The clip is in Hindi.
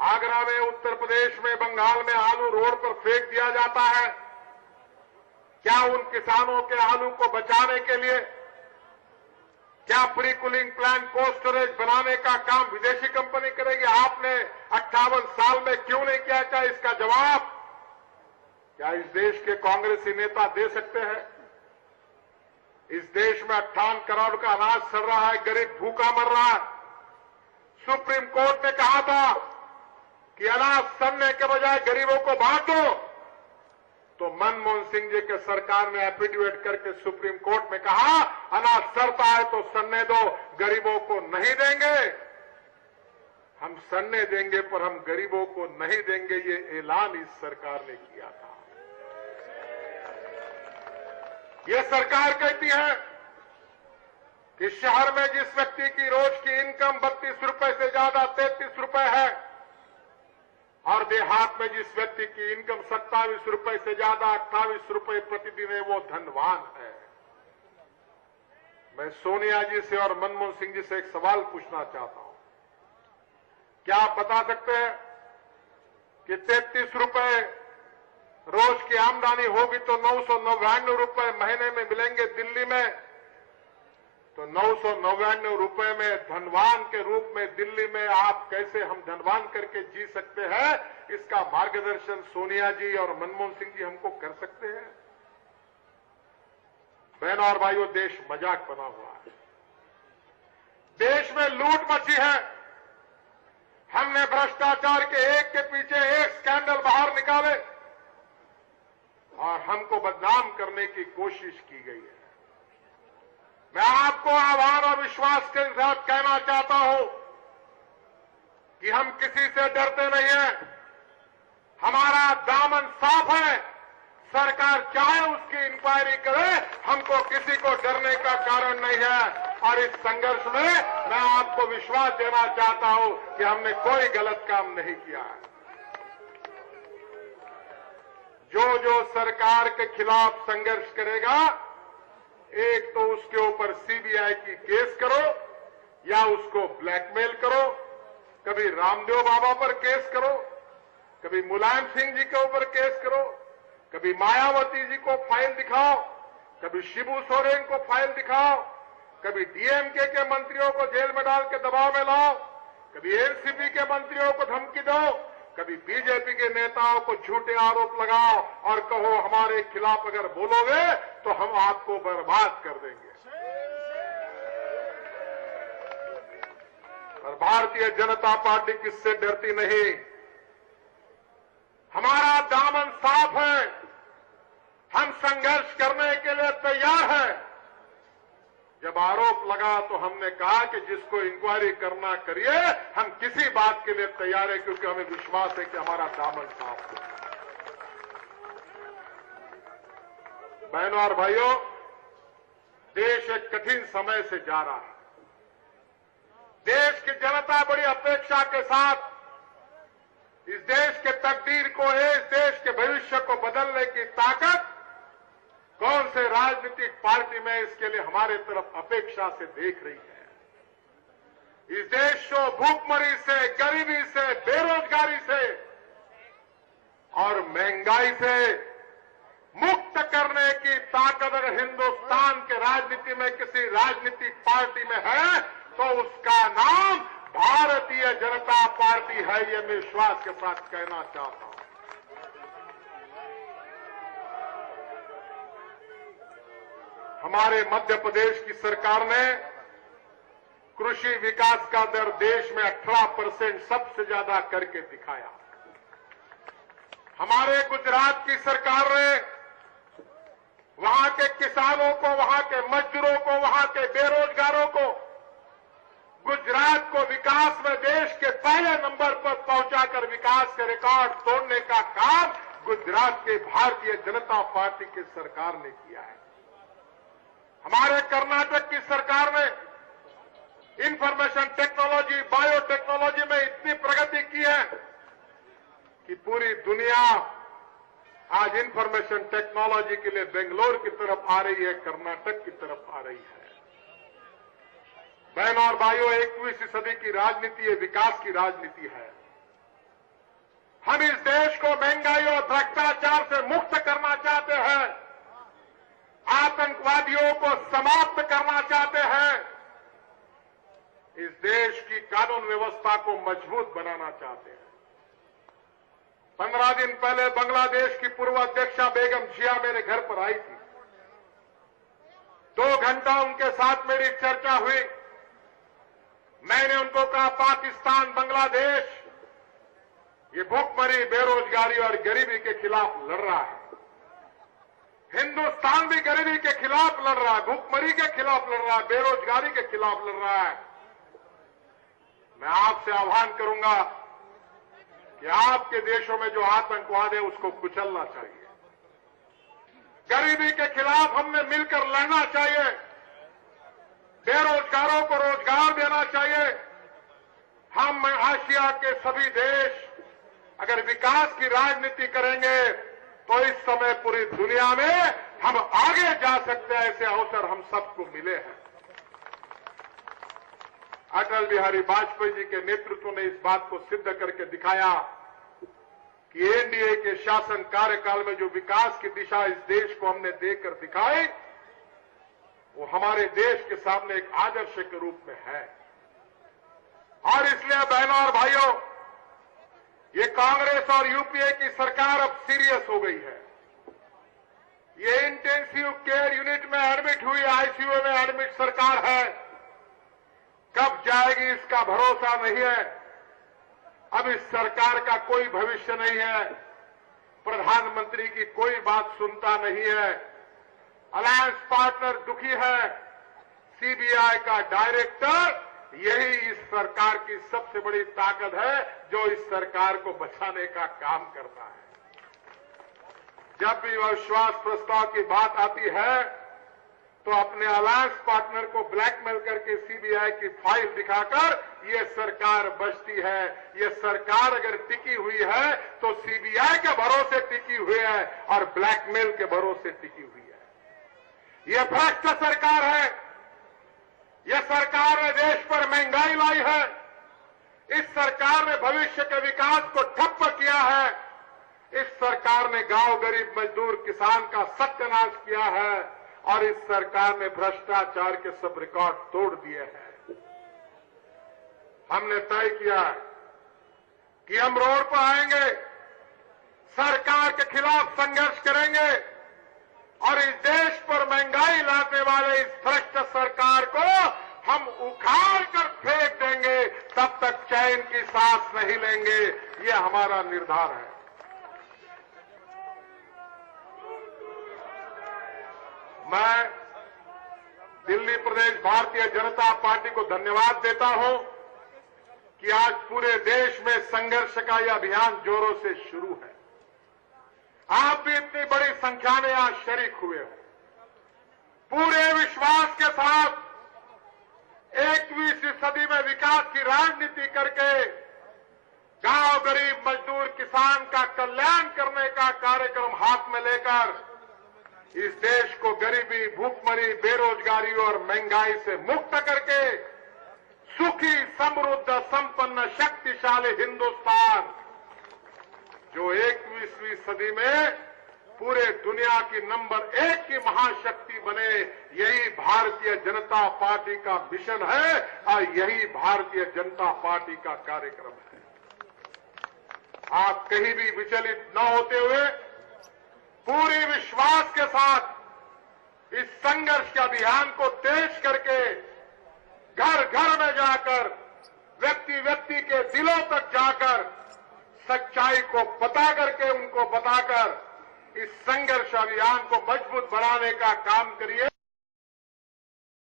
आगरा में, उत्तर प्रदेश में, बंगाल में आलू रोड पर फेंक दिया जाता है। क्या उन किसानों के आलू को बचाने के लिए क्या pre cooling plant, cold storage बनाने का काम विदेशी कंपनी करेगी? आपने 58 साल में क्यों नहीं किया? क्या इसका जवाब क्या इस देश के कांग्रेसी नेता दे सकते हैं? इस देश में 58 करोड़ का अनाज सड़ रहा है, गरीब भूखा मर रहा है। सुप्रीम कोर्ट ने कहा था कि अनाज सड़ने के बजाय गरीबों को बांटो, तो मनमोहन सिंह जी के सरकार ने एफिडेविट करके सुप्रीम कोर्ट में कहा अनाज सड़ता है तो सड़ने दो, गरीबों को नहीं देंगे। हम सड़ने देंगे पर हम गरीबों को नहीं देंगे, ये ऐलान इस सरकार ने किया था। ये सरकार कहती है कि शहर में जिस व्यक्ति की रोज की इनकम 32 रुपए से ज्यादा 33 रुपए है और देहात में जिस व्यक्ति की इनकम 27 रुपए से ज्यादा 28 रुपए प्रतिदिन है, वो धनवान है। मैं सोनिया जी से और मनमोहन सिंह जी से एक सवाल पूछना चाहता हूं। क्या आप बता सकते हैं कि 33 रुपए रोज की आमदनी होगी तो 999 रुपए महीने में मिलेंगे दिल्ली में, तो 999 रुपए में धनवान के रूप में दिल्ली में आप कैसे हम धनवान करके जी सकते हैं? इसका मार्गदर्शन सोनिया जी और मनमोहन सिंह जी हमको कर सकते हैं? बहनों और भाइयों, देश मजाक बना हुआ है, देश में लूट मची है। हमने भ्रष्टाचार के एक के पीछे एक स्कैंडल बाहर निकाले और हमको बदनाम करने की कोशिश की गई है। मैं आपको आह्वान और विश्वास के साथ कहना चाहता हूं कि हम किसी से डरते नहीं हैं। हमारा दामन साफ है। सरकार चाहे उसकी इंक्वायरी करे, हमको किसी को डरने का कारण नहीं है। और इस संघर्ष में मैं आपको विश्वास देना चाहता हूं कि हमने कोई गलत काम नहीं किया है। जो सरकार के खिलाफ संघर्ष करेगा, एक तो उसके ऊपर सीबीआई की केस करो या उसको ब्लैकमेल करो। कभी रामदेव बाबा पर केस करो, कभी मुलायम सिंह जी के ऊपर केस करो, कभी मायावती जी को फाइल दिखाओ, कभी शिबू सोरेन को फाइल दिखाओ, कभी डीएमके के मंत्रियों को जेल में डाल के दबाव में लाओ, कभी एनसीपी के मंत्रियों को धमकी दो, कभी बीजेपी के नेताओं को झूठे आरोप लगाओ और कहो हमारे खिलाफ अगर बोलोगे तो हम आपको बर्बाद कर देंगे। और भारतीय जनता पार्टी किससे डरती नहीं। हमारा दामन साफ है, हम संघर्ष करने के लिए तैयार हैं। जब आरोप लगा तो हमने कहा कि जिसको इंक्वायरी करना करिए, हम किसी बात के लिए तैयार है, क्योंकि हमें विश्वास है कि हमारा दामन साफ है। बहनों और भाइयों, देश एक कठिन समय से जा रहा है। देश की जनता बड़ी अपेक्षा के साथ इस देश के तकदीर को, इस देश के भविष्य को बदलने की ताकत कौन से राजनीतिक पार्टी में इसके लिए हमारे तरफ अपेक्षा से देख रही है। इस देश को भूखमरी से, गरीबी से, बेरोजगारी से और महंगाई से मुक्त करने की ताकत अगर हिंदुस्तान के राजनीति में किसी राजनीतिक पार्टी में है तो उसका नाम भारतीय जनता पार्टी है। ये मैं विश्वास के साथ कहना चाहता हूं। हमारे मध्य प्रदेश की सरकार ने कृषि विकास का दर देश में 18% सबसे ज्यादा करके दिखाया। हमारे गुजरात की सरकार ने वहां के किसानों को, वहां के मजदूरों को, वहां के बेरोजगारों को, गुजरात को विकास में देश के पहले नंबर पर पहुंचाकर विकास के रिकॉर्ड तोड़ने का काम गुजरात के भारतीय जनता पार्टी की सरकार ने किया है। हमारे कर्नाटक की सरकार ने इंफॉर्मेशन टेक्नोलॉजी, बायोटेक्नोलॉजी में इतनी प्रगति की है कि पूरी दुनिया आज इंफॉर्मेशन टेक्नोलॉजी के लिए बेंगलोर की तरफ आ रही है, कर्नाटक की तरफ आ रही है। बहनों और भाइयों, 21वीं सदी की राजनीति ये विकास की राजनीति है। हम इस देश को महंगाई और भ्रष्टाचार से मुक्त करना चाहते हैं, आतंकवादियों को समाप्त करना चाहते हैं, इस देश की कानून व्यवस्था को मजबूत बनाना चाहते हैं। 15 दिन पहले बांग्लादेश की पूर्व अध्यक्षा बेगम जिया मेरे घर पर आई थी। 2 घंटा उनके साथ मेरी चर्चा हुई। मैंने उनको कहा, पाकिस्तान, बांग्लादेश ये भूखमरी, बेरोजगारी और गरीबी के खिलाफ लड़ रहा है। हिंदुस्तान भी गरीबी के खिलाफ लड़ रहा है, भूखमरी के खिलाफ लड़ रहा है, बेरोजगारी के खिलाफ लड़ रहा है। मैं आपसे आह्वान करूंगा कि आपके देशों में जो आतंकवाद है उसको कुचलना चाहिए। गरीबी के खिलाफ हमने मिलकर लड़ना चाहिए। बेरोजगारों को रोजगार देना चाहिए। हम आसिया के सभी देश अगर विकास की राजनीति करेंगे तो इस समय पूरी दुनिया में हम आगे जा सकते हैं। ऐसे अवसर हम सबको मिले हैं। अटल बिहारी वाजपेयी जी के नेतृत्व ने इस बात को सिद्ध करके दिखाया कि एनडीए के शासन कार्यकाल में जो विकास की दिशा इस देश को हमने देकर दिखाई, वो हमारे देश के सामने एक आदर्श के रूप में है। और इसलिए बहनों और भाइयों, ये कांग्रेस और यूपीए की सरकार अब सीरियस हो गई है। ये इंटेंसिव केयर यूनिट में एडमिट हुई, आईसीयू में एडमिट सरकार है। कब जाएगी इसका भरोसा नहीं है। अब इस सरकार का कोई भविष्य नहीं है। प्रधानमंत्री की कोई बात सुनता नहीं है। अलायंस पार्टनर दुखी है। सीबीआई का डायरेक्टर यही इस सरकार की सबसे बड़ी ताकत है, जो इस सरकार को बचाने का काम करता है। जब भी अविश्वास प्रस्ताव की बात आती है तो अपने अलायंस पार्टनर को ब्लैकमेल करके सीबीआई की फाइल दिखाकर ये सरकार बचती है। ये सरकार अगर टिकी हुई है तो सीबीआई के भरोसे टिकी हुई है और ब्लैकमेल के भरोसे टिकी हुई है। ये भ्रष्ट सरकार है। यह सरकार ने देश पर महंगाई लाई है। इस सरकार ने भविष्य के विकास को ठप्प किया है। इस सरकार ने गांव गरीब मजदूर किसान का सत्यानाश किया है और इस सरकार ने भ्रष्टाचार के सब रिकॉर्ड तोड़ दिए हैं। हमने तय किया कि हम रोड पर आएंगे, सरकार के खिलाफ संघर्ष करेंगे और इस देश पर महंगाई लाने वाले इस भ्रष्ट सरकार को हम उखाड़ कर फेंक देंगे। तब तक चैन की सांस नहीं लेंगे। ये हमारा निर्धार है। मैं दिल्ली प्रदेश भारतीय जनता पार्टी को धन्यवाद देता हूं कि आज पूरे देश में संघर्ष का यह अभियान जोरों से शुरू है। आप भी इतनी बड़ी संख्या में आज शरीक हुए हो। पूरे विश्वास के साथ 21वीं सदी में विकास की राजनीति करके गांव गरीब मजदूर किसान का कल्याण करने का कार्यक्रम हाथ में लेकर इस देश को गरीबी, भूखमरी, बेरोजगारी और महंगाई से मुक्त करके सुखी, समृद्ध, संपन्न, शक्तिशाली हिंदुस्तान जो 21वीं सदी में पूरे दुनिया की नंबर 1 की महाशक्ति बने, यही भारतीय जनता पार्टी का मिशन है और यही भारतीय जनता पार्टी का कार्यक्रम है। आप कहीं भी विचलित न होते हुए पूरे विश्वास के साथ इस संघर्ष के अभियान को तेज करके घर घर में जाकर, व्यक्ति व्यक्ति के दिलों तक जाकर सच्चाई को पता करके, उनको बताकर इस संघर्ष अभियान को मजबूत बनाने का काम करिए।